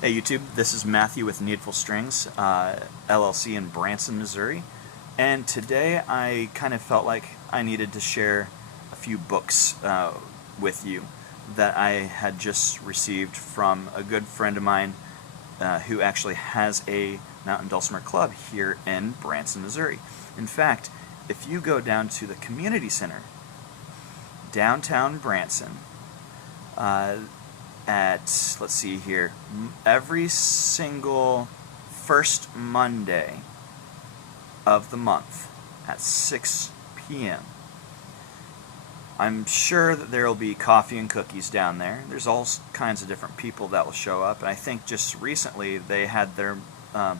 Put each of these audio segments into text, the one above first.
Hey YouTube, this is Matthew with Needful Strings, LLC in Branson, Missouri. And today I kind of felt like I needed to share a few books with you that I had just received from a good friend of mine who actually has a mountain dulcimer club here in Branson, Missouri. In fact, if you go down to the community center, downtown Branson, uh, at, let's see here, every single first Monday of the month at 6 p.m. I'm sure that there will be coffee and cookies down there. There's all kinds of different people that will show up, and I think just recently they had their, I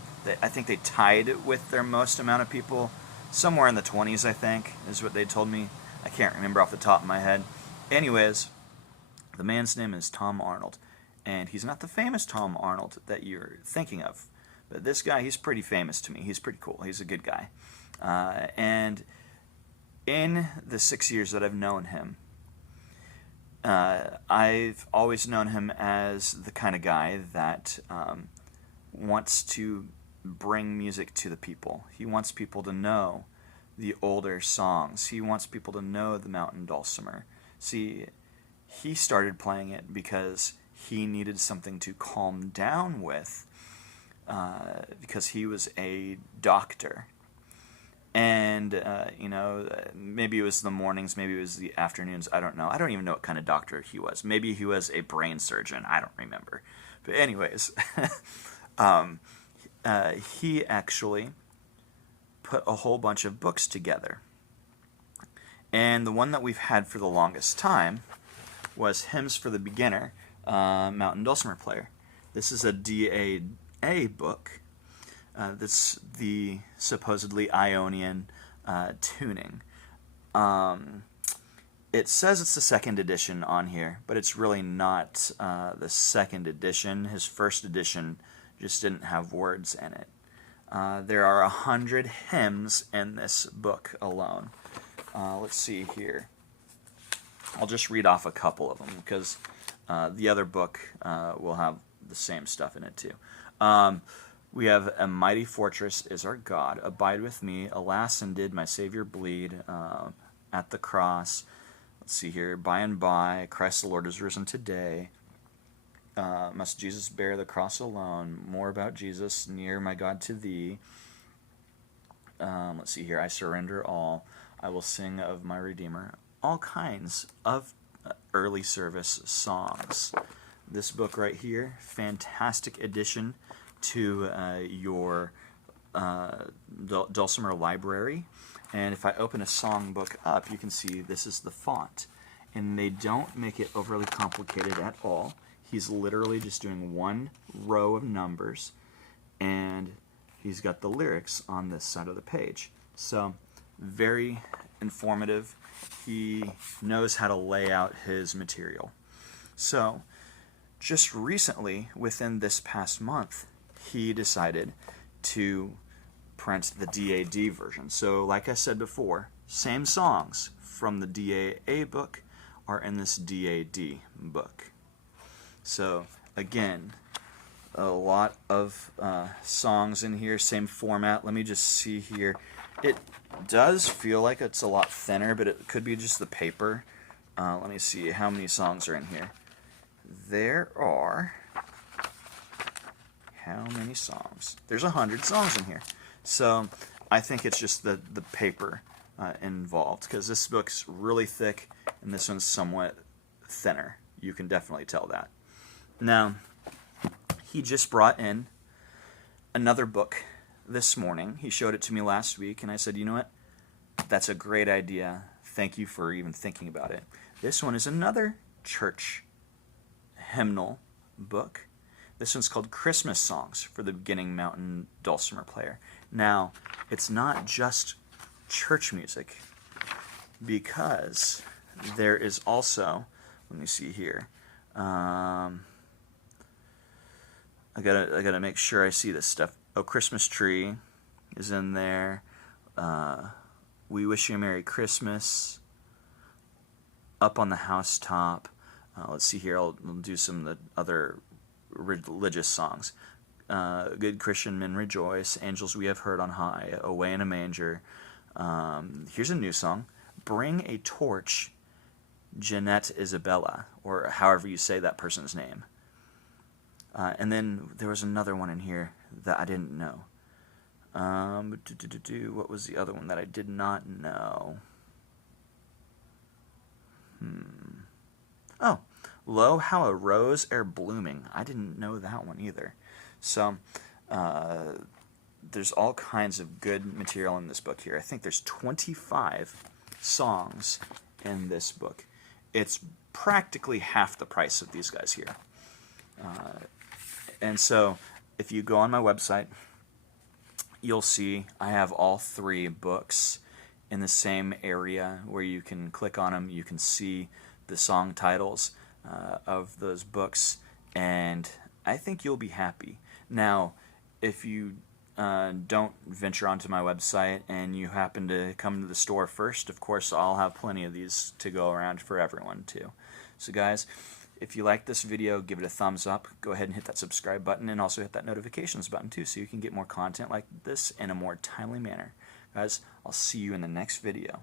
think they tied with their most amount of people, somewhere in the 20s, I think, is what they told me. I can't remember off the top of my head. Anyways, the man's name is Tom Arnold, and he's not the famous Tom Arnold that you're thinking of, but this guy, he's pretty famous to me. He's pretty cool. He's a good guy. And in the 6 years that I've known him, I've always known him as the kind of guy that wants to bring music to the people. He wants people to know the older songs. He wants people to know the mountain dulcimer. See, he started playing it because he needed something to calm down with, because he was a doctor. And, maybe it was the mornings, maybe it was the afternoons, I don't know. I don't even know what kind of doctor he was. Maybe he was a brain surgeon, I don't remember. But anyways, he actually put a whole bunch of books together. And the one that we've had for the longest time was Hymns for the Beginner, Mountain Dulcimer Player. This is a DAA book. That's the supposedly Ionian tuning. It says it's the second edition on here, but it's really not the second edition. His first edition just didn't have words in it. There are 100 hymns in this book alone. Let's see here. I'll just read off a couple of them because the other book will have the same stuff in it too. We have A Mighty Fortress is Our God, Abide With Me, Alas and Did My Savior Bleed, At the Cross. Let's see here. By and By, Christ the Lord is Risen Today, Must Jesus Bear the Cross Alone, More About Jesus, Near My God to Thee. Let's see here. I Surrender All, I Will Sing of My Redeemer. All kinds of early service songs. This book right here, fantastic addition to your dulcimer library. And if I open a song book up, you can see this is the font. And they don't make it overly complicated at all. He's literally just doing one row of numbers, and he's got the lyrics on this side of the page. So, very informative. He knows how to lay out his material. So, just recently, within this past month, he decided to print the DAD version. So, like I said before, same songs from the DAA book are in this DAD book. So, again, a lot of songs in here, same format. Let me just see here. It does feel like it's a lot thinner, but it could be just the paper. Let me see how many songs are in here. There are, how many songs? There's 100 songs in here. So I think it's just the paper involved, because this book's really thick and this one's somewhat thinner. You can definitely tell that. Now, he just brought in another book this morning. He showed it to me last week, and I said, you know what? That's a great idea. Thank you for even thinking about it. This one is another church hymnal book. This one's called Christmas Songs for the Beginning Mountain Dulcimer Player. Now, it's not just church music, because there is also, let me see here, I gotta make sure I see this stuff. Oh, Christmas Tree is in there. We Wish You a Merry Christmas. Up on the Housetop. Let's see here. I'll do some of the other religious songs. Good Christian Men Rejoice, Angels We Have Heard on High, Away in a Manger. Here's a new song, Bring a Torch, Jeanette Isabella, or however you say that person's name. And then there was another one in here that I didn't know. What was the other one that I did not know? Oh, Lo, How a Rose Ere Blooming. I didn't know that one either. So, there's all kinds of good material in this book here. I think there's 25 songs in this book. It's practically half the price of these guys here. And so, if you go on my website, you'll see I have all 3 books in the same area where you can click on them. You can see the song titles of those books, and I think you'll be happy. Now, if you don't venture onto my website and you happen to come to the store first, of course I'll have plenty of these to go around for everyone too. So guys, if you like this video, give it a thumbs up. Go ahead and hit that subscribe button, and also hit that notifications button too, so you can get more content like this in a more timely manner. Guys, I'll see you in the next video.